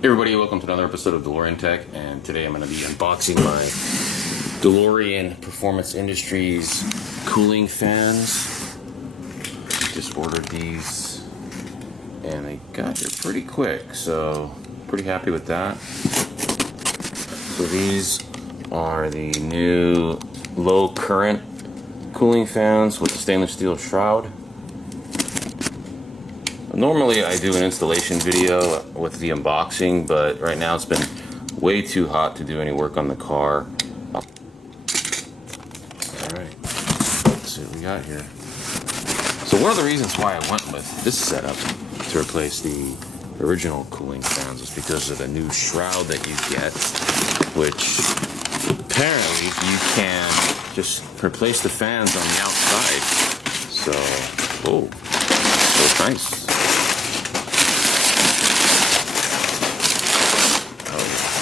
Hey everybody, welcome to another episode of DeLorean Tech, and today I'm going to be unboxing my DeLorean Performance Industries cooling fans. Just ordered these and they got here pretty quick, so pretty happy with that. So these are the new low current cooling fans with the stainless steel shroud. Normally I do an installation video with the unboxing, but right now it's been way too hot to do any work on the car. Alright, let's see what we got here. So one of the reasons why I went with this setup to replace the original cooling fans is because of the new shroud that you get, which apparently you can just replace the fans on the outside. So, whoa, so nice.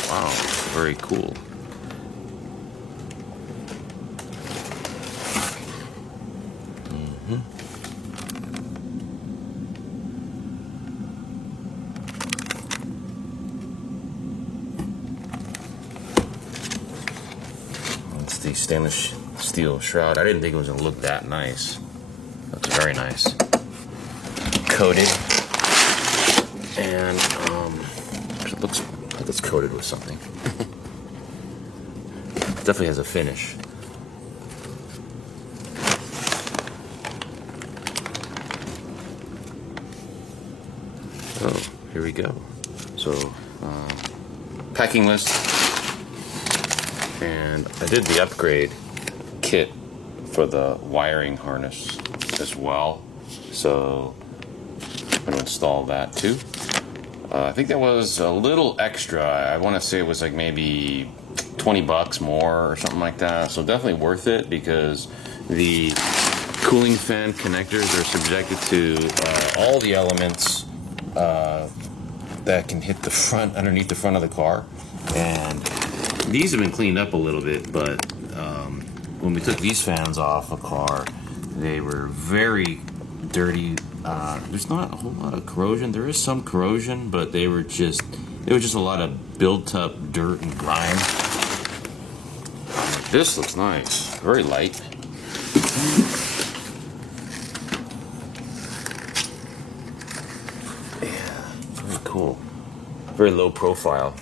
Wow, very cool. It's the stainless steel shroud. I didn't think it was going to look that nice. Looks very nice. Coated. And it looks like it's coated with something. Definitely has a finish. Oh, here we go. So, packing list. And I did the upgrade kit for the wiring harness as well. So, I'm going to install that too. I think that was a little extra. I want to say it was like maybe 20 bucks more or something like that. So definitely worth it because the cooling fan connectors are subjected to all the elements that can hit the front, underneath the front of the car. And these have been cleaned up a little bit, but when we took these fans off a car, they were very dirty. There's not a whole lot of corrosion. There is some corrosion, but it was just a lot of built up dirt and grime. This looks nice, very light. Yeah, very cool. Very low profile.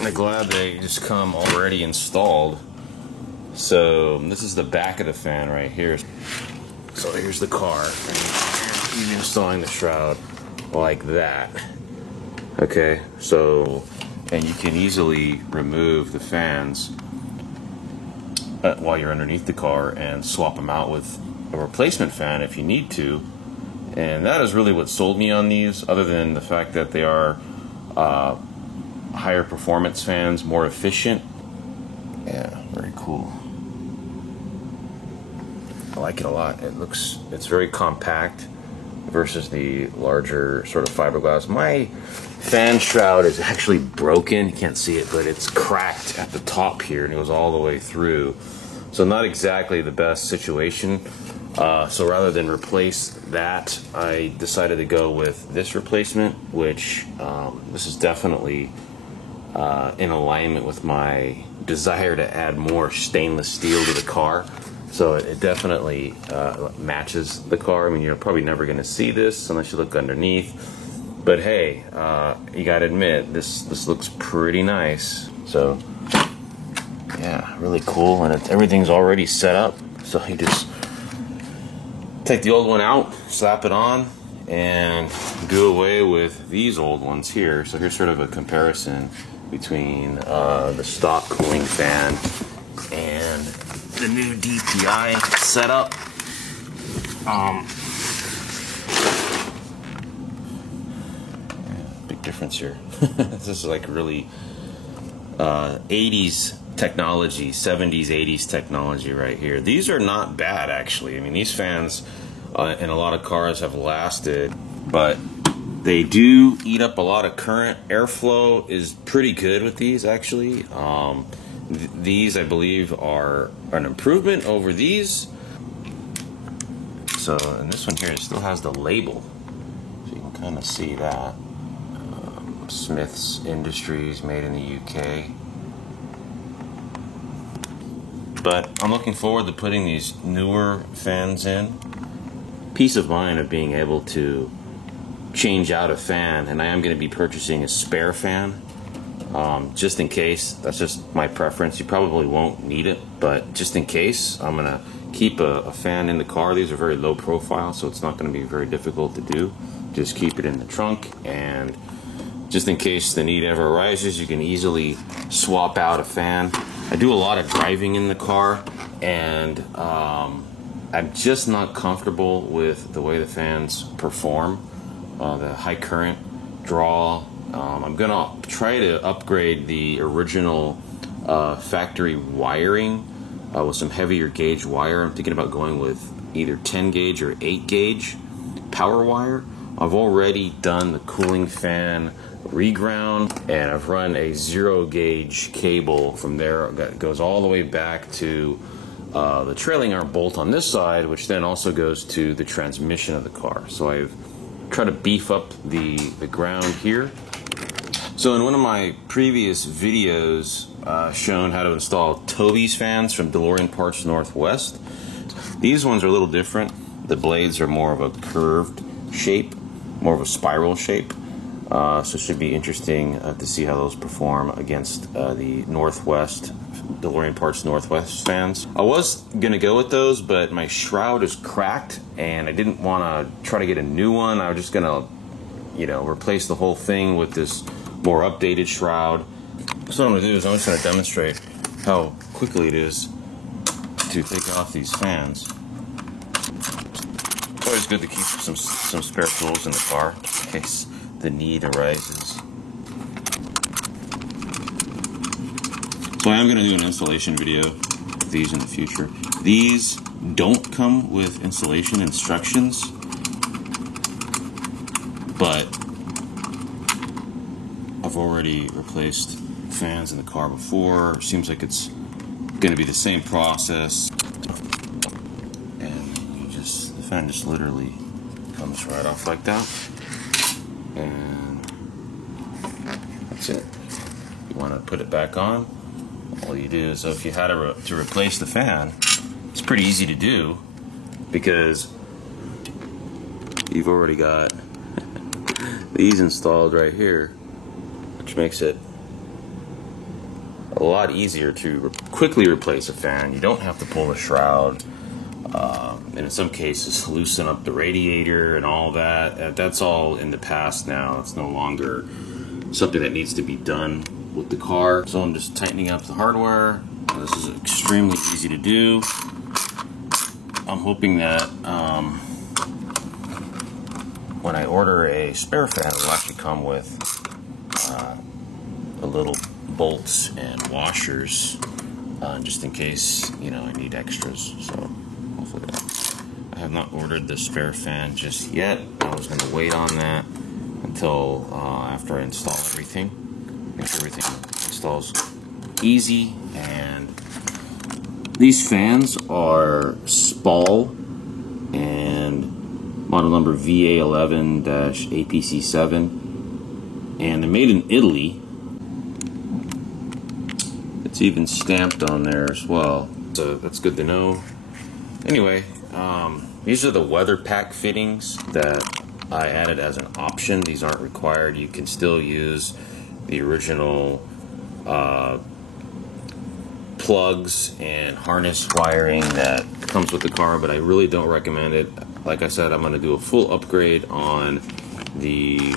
I'm glad they just come already installed. So this is the back of the fan right here. So here's the car, and you're installing the shroud like that. Okay, so, and you can easily remove the fans while you're underneath the car and swap them out with a replacement fan if you need to. And that is really what sold me on these, other than the fact that they are higher performance fans, more efficient. Yeah, very cool. I like it a lot. It's very compact versus the larger sort of fiberglass. My fan shroud is actually broken. You can't see it, but it's cracked at the top here and it goes all the way through. So not exactly the best situation. So rather than replace that, I decided to go with this replacement, which this is definitely in alignment with my desire to add more stainless steel to the car. So it definitely matches the car. I mean, you're probably never going to see this unless you look underneath. But hey, you got to admit, this looks pretty nice. So, yeah, really cool. And everything's already set up. So you just take the old one out, slap it on, and do away with these old ones here. So here's sort of a comparison between the stock cooling fan and the new DPI setup. Yeah, big difference here. This is like really 80s technology, 70s, 80s technology right here. These are not bad, actually. I mean, these fans in a lot of cars have lasted, but they do eat up a lot of current. Airflow is pretty good with these, actually. These, I believe, are an improvement over these. So, and this one here still has the label. So you can kind of see that. Smiths Industries, made in the UK. But I'm looking forward to putting these newer fans in. Peace of mind of being able to change out a fan, and I am going to be purchasing a spare fan, just in case. That's just my preference. You probably won't need it, but just in case, I'm going to keep a fan in the car. These are very low profile, so it's not going to be very difficult to do. Just keep it in the trunk, and just in case the need ever arises, you can easily swap out a fan. I do a lot of driving in the car, and I'm just not comfortable with the way the fans perform. The high current draw. I'm gonna try to upgrade the original factory wiring with some heavier gauge wire. I'm thinking about going with either 10 gauge or 8 gauge power wire. I've already done the cooling fan reground, and I've run a 0 gauge cable from there that goes all the way back to the trailing arm bolt on this side, which then also goes to the transmission of the car. So I've tried to beef up the ground here. So in one of my previous videos shown how to install Toby's fans from DeLorean Parts Northwest. These ones are a little different. The blades are more of a curved shape, more of a spiral shape. So it should be interesting to see how those perform against the Northwest, DeLorean Parts Northwest fans. I was going to go with those, but my shroud is cracked, and I didn't want to try to get a new one. I was just going to, replace the whole thing with this more updated shroud. So what I'm going to do is I'm just going to demonstrate how quickly it is to take off these fans. It's always good to keep some spare tools in the car in case the need arises. So I am going to do an installation video of these in the future. These don't come with installation instructions, but I've already replaced fans in the car before. Seems like it's going to be the same process, and the fan just literally comes right off like that. And that's it. You want to put it back on, all you do is, so if you had to replace the fan, it's pretty easy to do because you've already got these installed right here, which makes it a lot easier to quickly replace a fan. You don't have to pull the shroud, and in some cases loosen up the radiator and all that. That's all in the past now. It's no longer something that needs to be done with the car. So I'm just tightening up the hardware. This is extremely easy to do. I'm hoping that when I order a spare fan, it will actually come with the little bolts and washers, just in case I need extras. So hopefully I have not ordered the spare fan just yet. I was going to wait on that until after I install everything. Make sure everything installs easy. And these fans are Spall and model number VA11-APC7, and they're made in Italy. It's even stamped on there as well, so that's good to know. Anyway, these are the weather pack fittings that I added as an option. These aren't required. You can still use the original plugs and harness wiring that comes with the car, but I really don't recommend it. Like I said, I'm going to do a full upgrade on the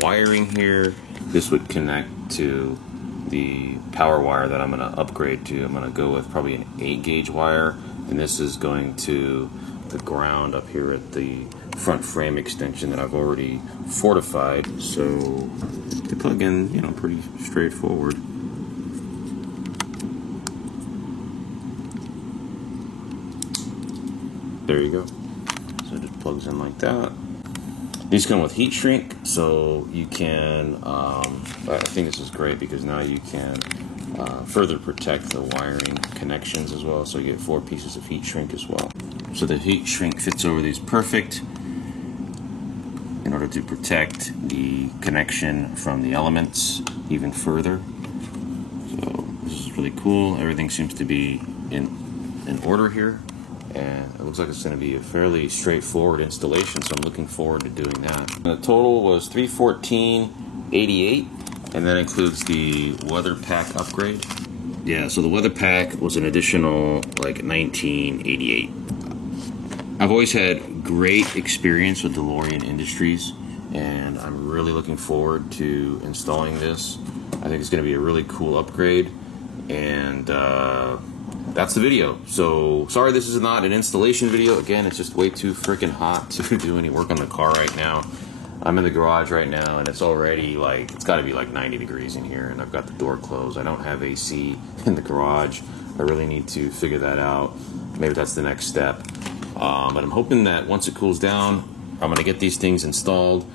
wiring here. This would connect to the power wire that I'm going to upgrade to. I'm going to go with probably an 8 gauge wire, and this is going to the ground up here at the front frame extension that I've already fortified. So to plug in, pretty straightforward. There you go. So it just plugs in like that. These come with heat shrink, so you can, I think this is great because now you can further protect the wiring connections as well, so you get 4 pieces of heat shrink as well. So the heat shrink fits over these perfect. In order to protect the connection from the elements even further. So this is really cool. Everything seems to be in order here, and it looks like it's going to be a fairly straightforward installation, so I'm looking forward to doing that. And the total was $314.88, and that includes the weather pack upgrade. Yeah, so the weather pack was an additional like $19.88. I've always had great experience with DeLorean Industries, and I'm really looking forward to installing this. I think it's going to be a really cool upgrade, and that's the video. So sorry this is not an installation video. Again, it's just way too freaking hot to do any work on the car right now. I'm in the garage right now, and it's already like, it's got to be like 90 degrees in here, and I've got the door closed. I don't have AC in the garage. I really need to figure that out. Maybe that's the next step. But I'm hoping that once it cools down, I'm going to get these things installed.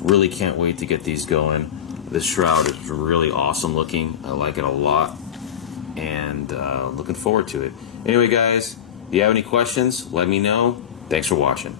Really can't wait to get these going. This shroud is really awesome looking. I like it a lot, and looking forward to it. Anyway, guys, if you have any questions, let me know. Thanks for watching.